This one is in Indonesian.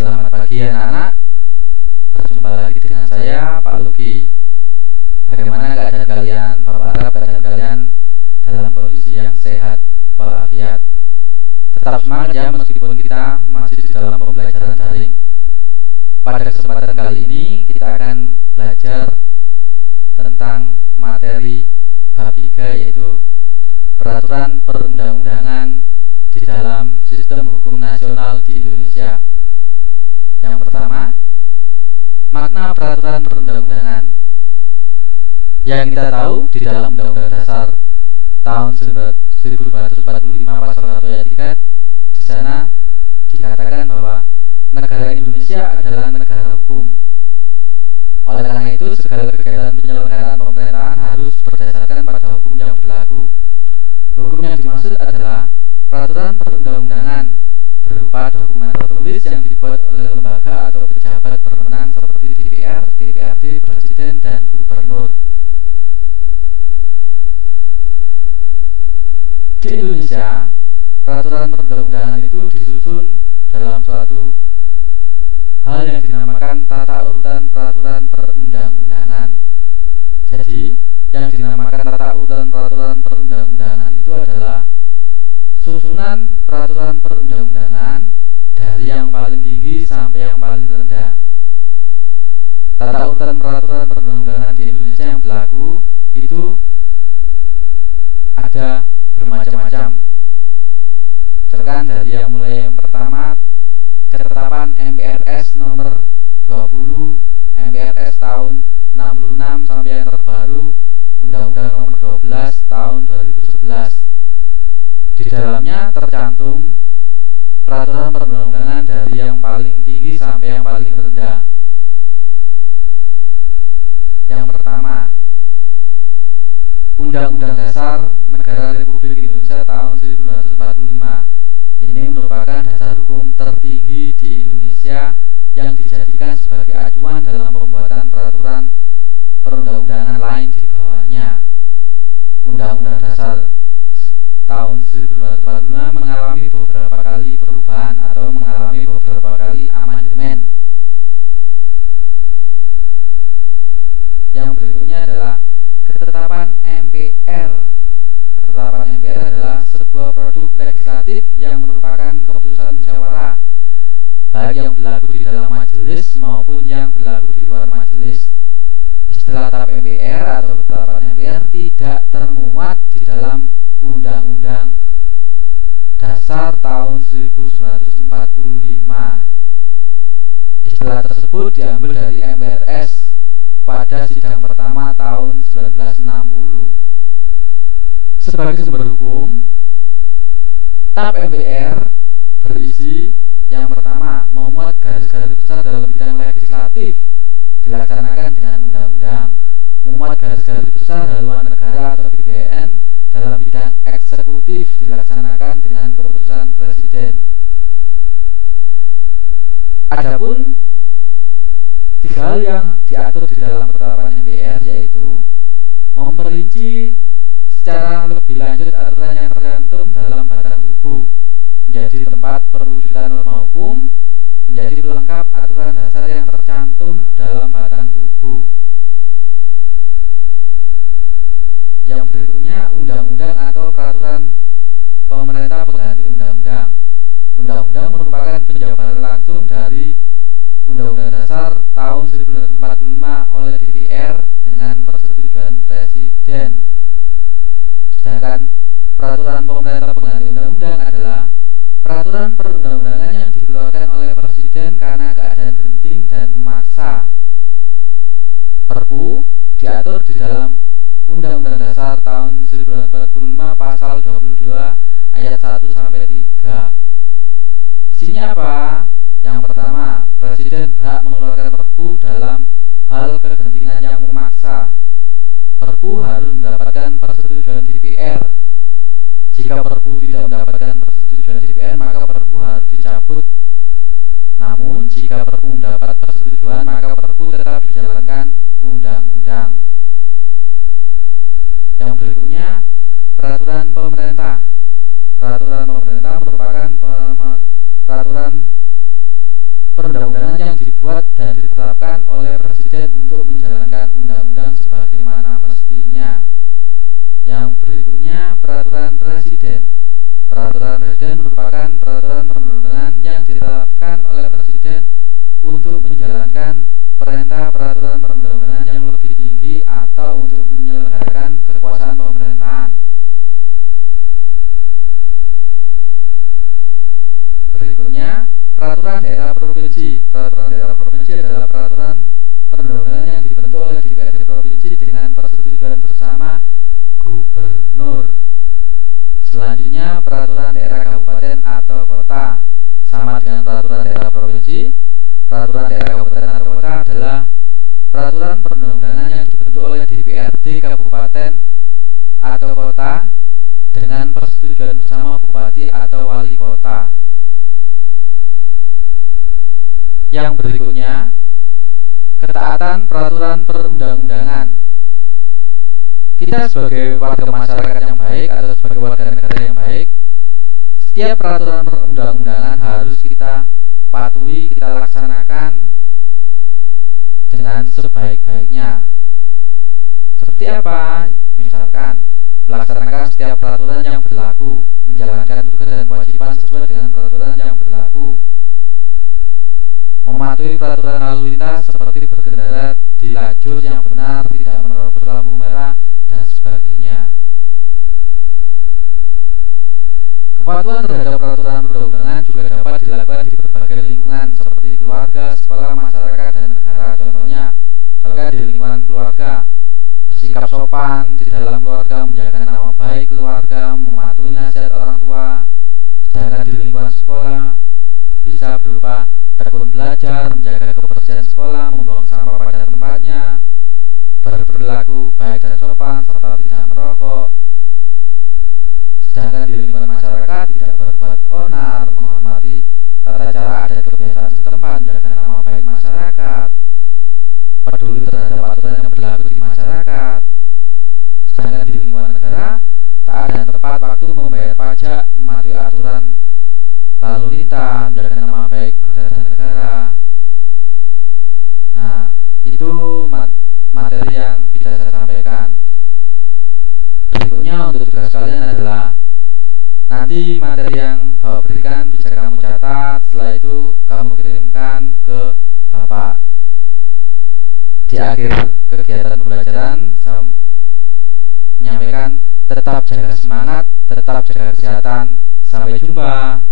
Selamat pagi anak-anak. Berjumpa lagi dengan saya Pak Luki. Bagaimana keadaan kalian? Bapak harap keadaan kalian dalam kondisi yang sehat walafiat. Tetap semangat ya meskipun kita masih di dalam pembelajaran daring. Pada kesempatan kali ini kita akan belajar tentang materi bab 3, yaitu peraturan perundang-undangan di dalam sistem hukum nasional di Indonesia. Yang pertama, makna peraturan perundang-undangan. Yang kita tahu di dalam Undang-Undang Dasar tahun 1945 pasal 1 ayat 3, di sana dikatakan bahwa negara Indonesia adalah negara hukum. Oleh karena itu, segala kegiatan penyelenggaraan pemerintahan harus berdasarkan pada hukum yang berlaku. Hukum yang dimaksud adalah peraturan perundang-undangan berupa dokumen tertulis yang dibuat oleh lembaga atau pejabat berwenang seperti DPR, DPRD, Presiden, dan Gubernur. Di Indonesia, peraturan perundang-undangan itu disusun dalam suatu hal yang dinamakan tata urutan peraturan perundang-undangan. Jadi, yang dinamakan tata urutan peraturan perundang-undangan itu adalah susunan peraturan perundang-undangan dari yang paling tinggi sampai yang paling rendah. Tata urutan peraturan perundang-undangan di Indonesia yang berlaku itu ada bermacam-macam. Misalkan dari yang mulai yang pertama, ketetapan MPRS nomor 20, MPRS tahun 66 sampai yang terbaru Undang-Undang nomor 12 tahun 2011. Di dalamnya tercantum peraturan perundang-undangan dari yang paling tinggi sampai yang paling rendah. Yang pertama, Undang-Undang Dasar Negara Republik Indonesia tahun 1945. Ini merupakan dasar hukum tertinggi di Indonesia yang dijadikan sebagai acuan dalam pembuatan peraturan perundang-undangan lain di bawahnya. Undang-Undang Dasar tahun 1945 mengalami beberapa kali perubahan atau mengalami beberapa kali amandemen. Yang berikutnya adalah ketetapan MPR. Ketetapan MPR adalah sebuah produk legislatif yang merupakan keputusan musyawarah, baik yang berlaku di dalam majelis maupun yang berlaku di luar majelis. Istilah TAP MPR atau ketetapan MPR tidak termuat di dalam Undang-Undang Dasar tahun 1945. Istilah tersebut diambil dari MPRS pada sidang pertama tahun 1960. Sebagai sumber hukum, TAP MPR berisi yang pertama, memuat garis-garis besar dalam bidang legislatif dilaksanakan dengan undang-undang, memuat garis-garis besar haluan negara atau GBHN dalam bidang eksekutif dilaksanakan dengan keputusan Presiden. Adapun tiga hal yang diatur di dalam ketetapan MPR, yaitu memperinci secara lebih lanjut aturan yang tercantum dalam batang tubuh menjadi tempat perwujudan norma hukum, menjadi pelengkap aturan dasar yang tercantum dalam batang tubuh. Yang berikutnya, undang-undang atau peraturan pemerintah pengganti undang-undang. Undang-undang merupakan penjabaran langsung dari Undang-Undang Dasar tahun 1945 oleh DPR dengan persetujuan Presiden. Sedangkan peraturan pemerintah pengganti undang-undang adalah peraturan perundang-undangan yang dikeluarkan oleh Presiden karena keadaan genting dan memaksa. Perpu diatur di dalam Undang-Undang Dasar tahun 1945 pasal 22 ayat 1 sampai 3. Isinya apa? Yang pertama, Presiden berhak mengeluarkan perpu dalam hal kegentingan yang memaksa. Perpu harus mendapatkan persetujuan DPR. Jika perpu tidak mendapatkan persetujuan DPR, maka perpu harus dicabut. Namun, jika perpu mendapat persetujuan, maka perpu tetap dijalankan undang-undang. Yang berikutnya, peraturan pemerintah. Peraturan pemerintah merupakan peraturan perundang Presiden merupakan peraturan perundang-undangan yang ditetapkan oleh Presiden untuk menjalankan perintah peraturan perundang-undangan yang lebih tinggi atau untuk menyelenggarakan kekuasaan pemerintahan. Berikutnya, peraturan daerah provinsi. Peraturan daerah provinsi adalah peraturan perundang-undangan yang dibentuk oleh DPRD provinsi dengan persetujuan bersama gubernur. Selanjutnya, peraturan daerah kabupaten atau kota. Sama dengan peraturan daerah provinsi, peraturan daerah kabupaten atau kota adalah peraturan perundang-undangan yang dibentuk oleh DPRD kabupaten atau kota dengan persetujuan bersama bupati atau wali kota. Yang berikutnya, ketaatan peraturan perundang-undangan. Kita sebagai warga masyarakat yang baik atau sebagai warga negara yang baik, setiap peraturan perundang-undangan harus kita patuhi, kita laksanakan dengan sebaik-baiknya. Seperti apa? Misalkan melaksanakan setiap peraturan yang berlaku, menjalankan tugas dan kewajiban sesuai dengan peraturan yang berlaku, mematuhi peraturan lalu lintas seperti berkendara di lajur yang benar, tidak menerobos lampu merah, dan sebagainya. Kepatuhan terhadap peraturan perundang-undangan juga dapat dilakukan di berbagai lingkungan seperti keluarga, sekolah, masyarakat, dan negara. Contohnya, misalkan di lingkungan keluarga, bersikap sopan di dalam keluarga, menjaga nama baik keluarga, mematuhi nasihat orang tua. Sedangkan di lingkungan sekolah bisa berupa tekun belajar, menjaga kebersihan sekolah, membuang sampah pada tempatnya, berperilaku baik dan sopan, serta tidak merokok. Sedangkan di lingkungan masyarakat tidak berbuat onar, menghormati tata cara adat kebiasaan setempat, menjaga nama baik masyarakat, peduli terhadap aturan yang berlaku di masyarakat. Sedangkan di lingkungan negara, taat dan tepat waktu membayar pajak, mematuhi aturan lalu lintas, menjaga nama baik bangsa dan negara. Nah, itu materi yang bisa saya sampaikan. Berikutnya untuk tugas kalian adalah nanti materi yang Bapak berikan bisa kamu catat, setelah itu kamu kirimkan ke Bapak. Di akhir kegiatan pembelajaran saya menyampaikan tetap jaga semangat, tetap jaga kesehatan. Sampai jumpa.